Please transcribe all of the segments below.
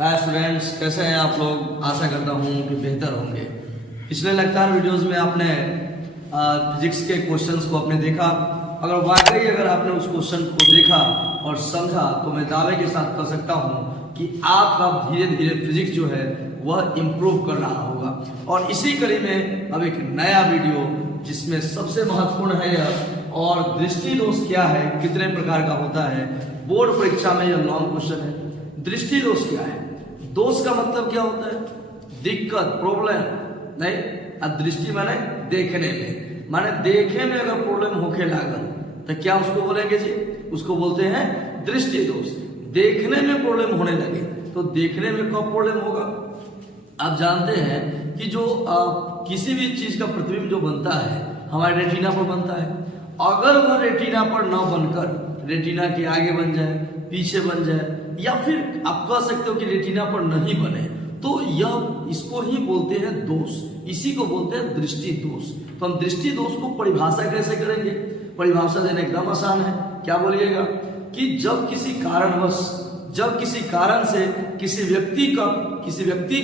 Hi students, कैसे हैं आप लोग। आशा करता हूँ कि बेहतर होंगे। पिछले लगातार वीडियोस में आपने फिजिक्स के क्वेश्चंस को आपने देखा। अगर आपने उस क्वेश्चन को देखा और समझा तो मैं दावे के साथ कह सकता हूँ कि आपका धीरे धीरे फिजिक्स जो है वह इम्प्रूव कर रहा होगा। और इसी कड़ी में अब एक नया वीडियो जिसमें सबसे महत्वपूर्ण है यह, और दृष्टि दोष क्या है, कितने प्रकार का होता है। बोर्ड परीक्षा में यह लॉन्ग क्वेश्चन है। दृष्टि दोष क्या है? दोष का मतलब क्या होता है? दिक्कत, प्रॉब्लम नहीं। अब दृष्टि माने देखने में, माने देखे में अगर प्रॉब्लम होके लागल तो क्या उसको बोलेंगे जी? उसको बोलते हैं दृष्टि दोष। देखने में प्रॉब्लम होने लगे तो देखने में कब प्रॉब्लम होगा? आप जानते हैं कि जो किसी भी चीज का प्रतिबिंब जो बनता है हमारे रेटिना पर बनता है। अगर वह रेटिना पर न बनकर रेटिना के आगे बन जाए, पीछे बन जाए, या फिर आप कह सकते हो कि रेटिना पर नहीं बने, तो यह इसको ही बोलते हैं दोष। इसी को बोलते हैं दृष्टि दोष। तो हम दृष्टि दोष को परिभाषा कैसे करेंगे? परिभाषा देना एकदम आसान है। क्या बोलिएगा कि जब किसी कारण से किसी व्यक्ति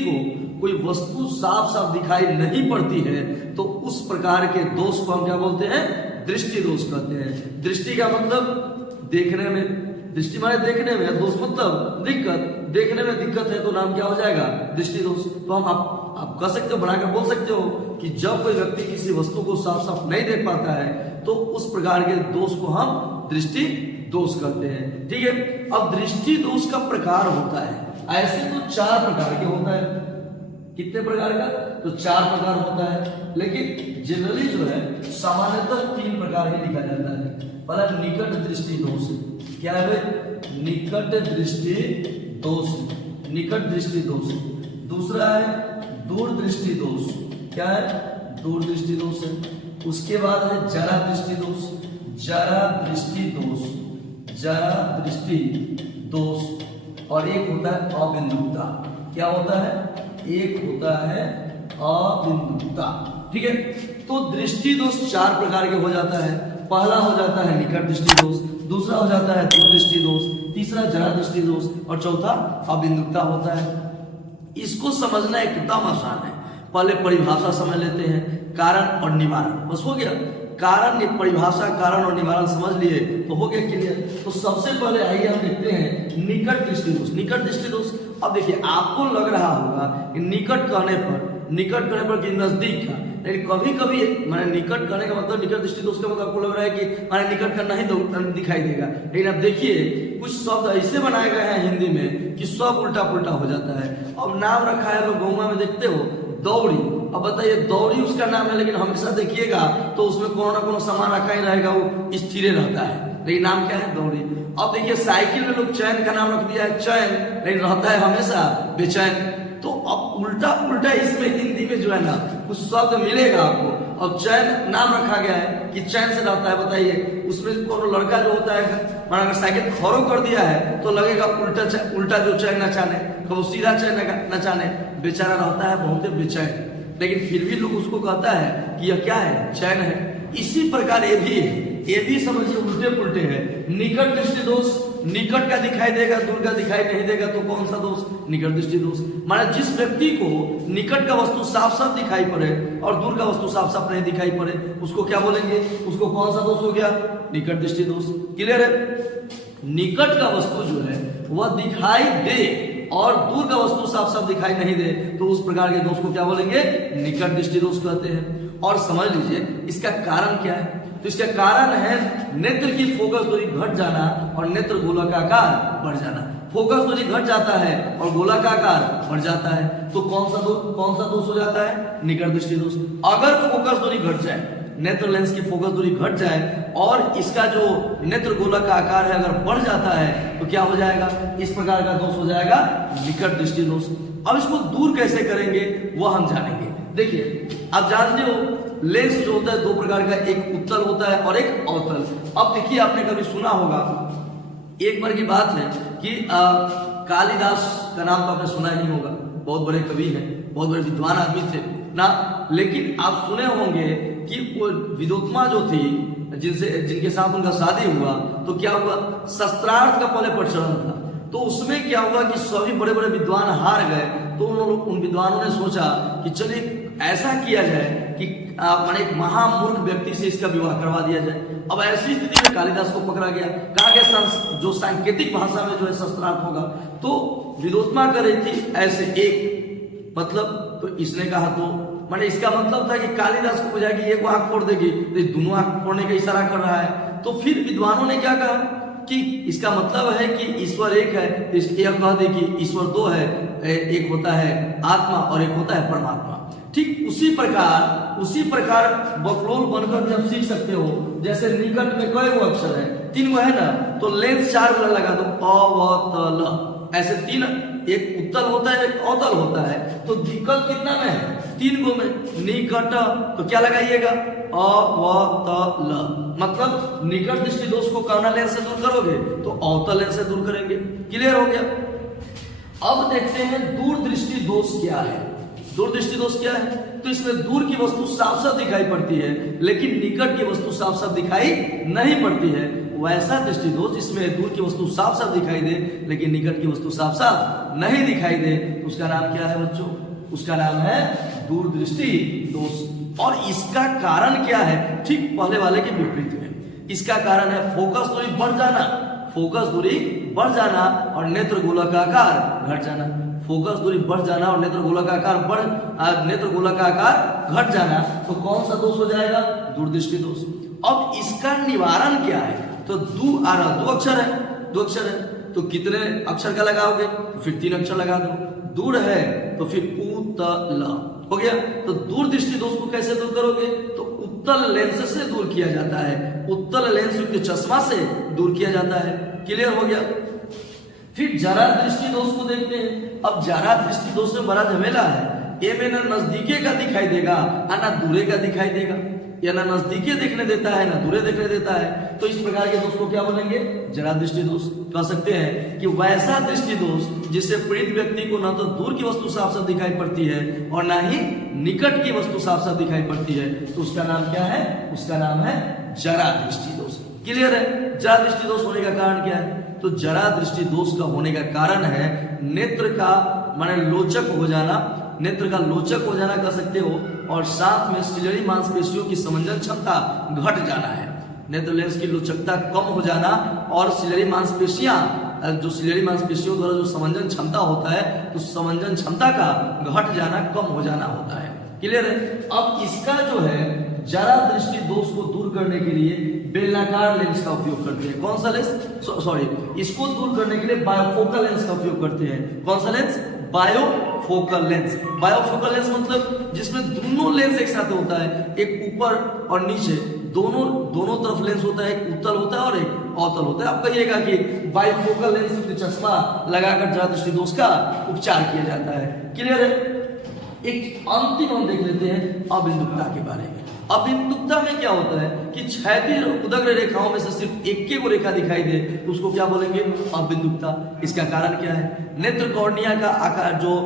को कोई वस्तु साफ साफ दिखाई नहीं पड़ती है तो उस प्रकार के दोष को हम क्या बोलते हैं? दृष्टि दोष कहते हैं। दृष्टि का मतलब देखने में, दृष्टि माने देखने में, दोष मतलब दिक्कत। देखने में दिक्कत है तो नाम क्या हो जाएगा? दृष्टि दोष। तो हम आप कह सकते हो, बनाकर बोल सकते हो कि जब कोई व्यक्ति किसी वस्तु को साफ साफ नहीं देख पाता है तो उस प्रकार के दोष को हम दृष्टि दोष कहते हैं। ठीक है। अब दृष्टि दोष का प्रकार होता है, ऐसे तो 4 प्रकार के होता है। कितने प्रकार का? तो 4 प्रकार होता है, लेकिन जनरली जो है सामान्यतः 3 प्रकार ही लिखा जाता है। पहला निकट दृष्टि दोष। क्या है भाई? निकट दृष्टि दोष, निकट दृष्टि दोष। दूसरा है दूर दृष्टि दोष। क्या है? दूर दृष्टि दोष है। उसके बाद है जरा दृष्टि दोष, जरा दृष्टि दोष, जरा दृष्टि दोष। और एक होता है अबिंदुता। क्या होता है? एक होता है अबिंदुता। ठीक है। तो दृष्टि दोष 4 प्रकार के हो जाता है। पहला हो जाता है निकट दृष्टि दोष, दूसरा हो जाता है दूर दृष्टि दोष, तीसरा जरा दृष्टि दोष और चौथा अबिंदुता होता है। इसको समझना एकदम आसान है। पहले परिभाषा समझ लेते हैं, कारण और निवारण। बस हो गया। कारण, परिभाषा, कारण और निवारण समझ लिए तो हो गया क्लियर। तो सबसे पहले आइए हम देखते हैं निकट दृष्टि दोष। निकट दृष्टि दोष, अब देखिए आपको लग रहा होगा कि निकट कहने पर कि नजदीक का, लेकिन कभी कभी मैंने निकट करने का मतलब, निकट दृष्टि दोष का मतलब आपको लग रहा है कि मैंने निकट करना ही दिखाई देगा। लेकिन अब देखिए कुछ शब्द ऐसे बनाए गए हैं हिंदी में कि सब उल्टा पुल्टा हो जाता है। अब नाम रखा है, लोग गौवा में देखते हो दौड़ी। अब बताइए दौड़ी उसका नाम है, लेकिन हमेशा देखिएगा तो उसमें कोनो ना कोनो सामान रखा ही रहेगा, वो स्थिर रहता है, लेकिन नाम क्या है? दौड़ी। अब देखिए साइकिल में लोग चैन का नाम रख दिया है चैन, लेकिन रहता है हमेशा बेचैन। तो अब उल्टा पुल्टा इसमें हिंदी में जो है ना कुछ शब्द मिलेगा आपको। अब चैन नाम रखा गया है कि चैन से रहता है। बताइए उसमें कोनो लड़का जो होता है, अगर साइकिल खड़ो कर दिया है तो लगेगा उल्टा जो चैन नचाने, कब सीधा चैन नचाने, बेचारा रहता है बहुत बेचैन, लेकिन फिर भी लोग उसको कहता है कि यह क्या है? चैन है। इसी प्रकार ये भी है, ये भी समझिए उल्टे पुल्टे है। निकट दृष्टि दोष, निकट का दिखाई देगा, दूर का दिखाई नहीं देगा, तो कौन सा दोष? निकट दृष्टि दोष। माने जिस व्यक्ति को निकट का वस्तु साफ साफ दिखाई पड़े और दूर का वस्तु साफ साफ नहीं दिखाई पड़े, उसको क्या बोलेंगे? उसको कौन सा दोष हो गया? निकट दृष्टि दोष। क्लियर है? निकट का वस्तु जो है वह दिखाई दे और दूर का वस्तु साफ साफ दिखाई नहीं दे, तो उस प्रकार के दोष को क्या बोलेंगे? निकट दृष्टि दोष कहते हैं। और समझ लीजिए इसका कारण क्या है। तो इसका कारण है नेत्र की फोकस दूरी घट जाना और नेत्र गोलाकार बढ़ जाना। फोकस दूरी घट जाता है और गोलाकार बढ़ जाता है, तो कौन सा दोष हो जाता है? निकट दृष्टि दोष। अगर फोकस दूरी घट जाए, नेत्र लेंस की फोकस दूरी घट जाए और इसका जो नेत्र गोला का आकार है अगर बढ़ जाता है तो क्या हो जाएगा? इस प्रकार का दोष हो जाएगा निकट दृष्टि दोष। अब इसको दूर कैसे करेंगे वह हम जानेंगे। देखिए आप जानते हो लेंस जो होता है 2 प्रकार का, एक उत्तल होता है और एक अवतल। अब देखिए आपने कभी सुना होगा, एक बार की बात है कि कालिदास का नाम तो आपने सुना ही होगा, बहुत बड़े कवि हैं, बहुत बड़े विद्वान आदमी थे ना। लेकिन आप सुने होंगे कि वो विदुत्मा जो थी, जिनके साथ उनका शादी हुआ, तो क्या हुआ? शस्त्रार्थ का पहले प्रचलन था। तो उसमें क्या हुआ कि सभी बड़े बड़े विद्वान हार गए। तो उन विद्वानों ने सोचा कि चलिए ऐसा किया जाए कि माने एक महामूर्ख व्यक्ति से इसका विवाह करवा दिया जाए। अब ऐसी स्थिति में कालिदास को पकड़ा गया, कहा गया जो सांकेतिक भाषा में जो है शस्त्रार्थ होगा। तो विद्वोत्मा कर रही थी ऐसे एक मतलब, तो इसने कहा तो माने इसका मतलब था कि कालिदास को बुझा कि एक आंख फोड़ देगी, तो दोनों आंख फोड़ने का इशारा कर रहा है। तो फिर विद्वानों ने क्या कहा कि इसका मतलब है कि ईश्वर एक है, तो यह कह दे कि ईश्वर दो है, एक होता है आत्मा और एक होता है परमात्मा। ठीक उसी प्रकार बकलोल बनकर जब सीख सकते हो, जैसे निकट में कई वो अक्षर है, 3 गो है ना, तो लेंस 4 वाला लगा दो, अ व त ल, ऐसे 3, एक उत्तल होता है एक अवतल होता है। तो दिक्कत कितना में है? 3 गो में। निकट तो क्या लगाइएगा? अ व त ल, मतलब निकट दृष्टि दोष को कौन लेंस से दूर करोगे तो अवतल लेंस से दूर करेंगे। क्लियर हो गया? अब देखते हैं दूर दृष्टि दोष क्या है। दूर दृष्टि दोष क्या है? तो इसमें दूर की वस्तु साफ साफ दिखाई पड़ती है, लेकिन निकट की वस्तु साफ साफ दिखाई नहीं पड़ती है। वैसा दृष्टि दोष जिसमें दूर की वस्तु साफ साफ दिखाई दे, लेकिन निकट की वस्तु साफ साफ नहीं दिखाई दे, उसका नाम क्या है बच्चों? उसका नाम है दूर दृष्टि दोष। और इसका कारण क्या है? ठीक पहले वाले के विपरीत में। इसका कारण है फोकस दूरी बढ़ जाना, फोकस दूरी बढ़ जाना और नेत्र गोलाकार घट जाना। फोकस दूरी बढ़ जाना और नेत्र गोलाकार घट जाना, तो कौन सा दोष हो जाएगा? दूरदृष्टि दोष। अब इसका निवारण क्या है? तो दो अक्षर है, तो कितने अक्षर का लगाओगे? तो फिर 3 अक्षर लगा दो। दूर है तो फिर उत्तल हो गया। तो दूर दृष्टि दोष को कैसे दूर करोगे? तो उत्तल लेंस से दूर किया जाता है, उत्तल लेंस युक्त चश्मा से दूर किया जाता है। क्लियर हो गया? फिर जरा दृष्टि दोष को देखते हैं। अब जरा दृष्टि दोष में बड़ा झमेला है। ये में ना नजदीके का दिखाई देगा और ना दूरे का दिखाई देगा, या ना नजदीके देखने देता है ना दूरे देखने देता है। तो इस प्रकार के दोष को क्या बोलेंगे? जरा दृष्टि दोष। कह सकते हैं कि वैसा दृष्टि दोष जिससे पीड़ित व्यक्ति को ना तो दूर की वस्तु साफ साफ दिखाई पड़ती है और ना ही निकट की वस्तु साफ साफ दिखाई पड़ती है, तो उसका नाम क्या है? उसका नाम है जरा दृष्टि दोष। क्लियर है? जरा दृष्टि दोष होने का कारण क्या है? तो जरा दृष्टि दोष का होने का कारण है नेत्र का माने लोचक हो जाना, नेत्र का लोचक हो जाना कह सकते हो, और साथ में सिलरी मांसपेशियों की समंजन क्षमता घट जाना है। नेत्र लेंस की लोचकता कम हो जाना और सिलरी मांसपेशियां, जो सिलरी मांसपेशियों द्वारा जो समंजन क्षमता होता है, तो समंजन क्षमता का घट जाना, कम हो जाना होता है। क्लियर है? अब इसका जो है जरा दृष्टि दोष को दूर करने के लिए बेलनाकार लेंस का उपयोग करते हैं। कौन सा लेंस? इसको दूर करने के लिए बायोफोकल लेंस का उपयोग करते हैं। कौन सा लेंस? बायोफोकल लेंस। बायोफोकल लेंस मतलब जिसमें दोनों लेंस एक साथ होता है, एक ऊपर और नीचे, दोनों तरफ लेंस होता है, एक उत्तल होता है और एक अवतल होता है। आप कहिएगा कि बायोफोकल लेंस चश्मा लगाकर जरा दृष्टि दोष का उपचार किया जाता है। क्लियर है? एक अंतिम हम देख लेते हैं अबिंदुकता के बारे में। अबिंदुकता में क्या होता है कि क्षैतिज और उदग्र रेखाओं में से सिर्फ एक को रेखा दिखाई दे, तो उसको क्या बोलेंगे? अबिंदुकता। इसका कारण क्या है? नेत्र कॉर्निया का आकार जो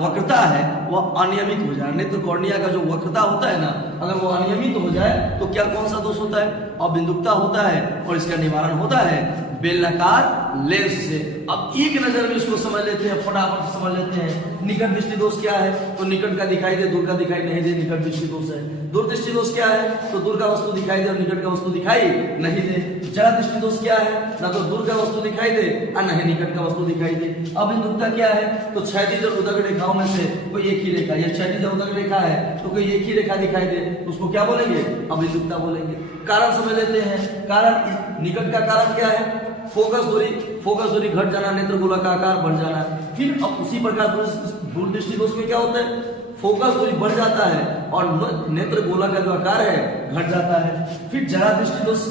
वक्रता है वह अनियमित हो जाए। नेत्र कॉर्निया का जो वक्रता होता है ना, अगर वो अनियमित हो जाए तो क्या कौन सा दोष होता है? अबिंदुकता होता है। और इसका निवारण होता है बेलनाकार लेंस से। अब एक नजर में इसको समझ लेते हैं, फटाफट समझ लेते हैं। निकट दृष्टि दोष क्या है? तो निकट का दिखाई दे, दूर का दिखाई नहीं दे, निकट दृष्टि दोष है। दूर दृष्टि दोष क्या है? तो दूर का वस्तु दिखाई दे और निकट का वस्तु दिखाई नहीं दे। जरा दृष्टि दोष क्या है? ना तो दूर का वस्तु दिखाई दे और न ही निकट का वस्तु दिखाई दे। अबिंदुकता क्या है? तो क्षैतिज और उदग्र रेखाओं में से कोई एक ही रेखा, या क्षैतिज और उदग्र रेखा है तो कोई एक ही रेखा दिखाई दे, उसको क्या बोलेंगे? अबिंदुकता बोलेंगे। कारण समझ लेते हैं। कारण निकट का कारण क्या है? फोकस दूरी घट जाना, नेत्र गोला का आकार बढ़ जाना। फिर अब उसी प्रकार दूर दृष्टि दोष में क्या होता है? फोकस दूरी बढ़ जाता है और नेत्र गोला का जो आकार है घट जाता है। फिर जरा दृष्टि दोष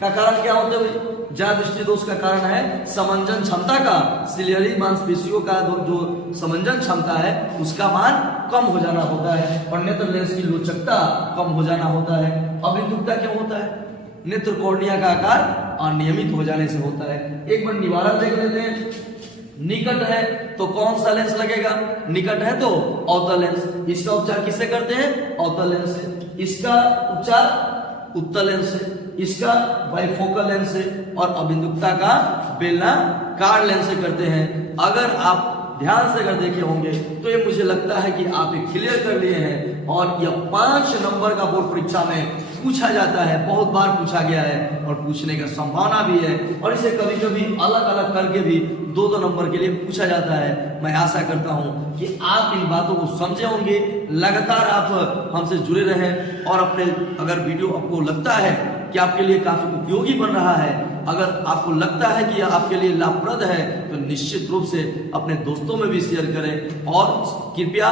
का कारण क्या होता है? जरा दृष्टि दोष का कारण है समंजन क्षमता का, सिलियरी मांसपेशियों का जो समंजन क्षमता है उसका मान कम हो जाना होता है और नेत्र लेंस की लोचकता कम हो जाना होता है। अबिंदुकता क्यों होता है? नेत्र कॉर्निया का आकार अनियमित हो जाने से होता है। एक बार निवारण देख लेते हैं। निकट है तो कौन सा लेंस लगेगा? निकट है तो अवतल लेंस। इसका उपचार किससे करते हैं? अवतल लेंस से। इसका उपचार उत्तल लेंस से, इसका बाइफोकल लेंस से, और अबिंदुकता का बेलनाकार कार्ड लेंस से करते हैं। अगर आप ध्यान से अगर देखे होंगे तो ये मुझे लगता है कि आप ये क्लियर कर लिए हैं। और यह 5 नंबर का बोर्ड परीक्षा में पूछा जाता है, बहुत बार पूछा गया है और पूछने का संभावना भी है। और इसे कभी कभी अलग अलग करके भी 2-2 नंबर के लिए पूछा जाता है। मैं आशा करता हूं कि आप इन बातों को समझे होंगे। लगातार आप हमसे जुड़े रहें और अपने अगर वीडियो आपको लगता है कि आपके लिए काफी उपयोगी बन रहा है, अगर आपको लगता है कि यह आपके लिए लाभप्रद है, तो निश्चित रूप से अपने दोस्तों में भी शेयर करें। और कृपया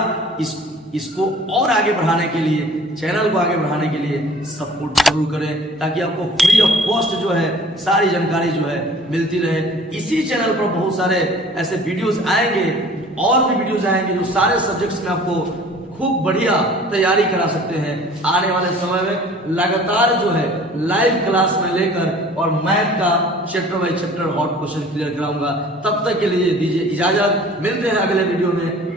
इसको और आगे बढ़ाने के लिए, चैनल को आगे बढ़ाने के लिए सपोर्ट जरूर करें, ताकि आपको फ्री ऑफ कॉस्ट जो है सारी जानकारी जो है मिलती रहे। इसी चैनल पर बहुत सारे ऐसे वीडियोस आएंगे और भी वीडियोस आएंगे जो सारे सब्जेक्ट्स में आपको खूब बढ़िया तैयारी करा सकते हैं। आने वाले समय में लगातार जो है लाइव क्लास में लेकर और मैथ का chapter by chapter hot question clear कराऊंगा। तब तक के लिए दीजिए इजाजत, मिलते हैं अगले वीडियो में।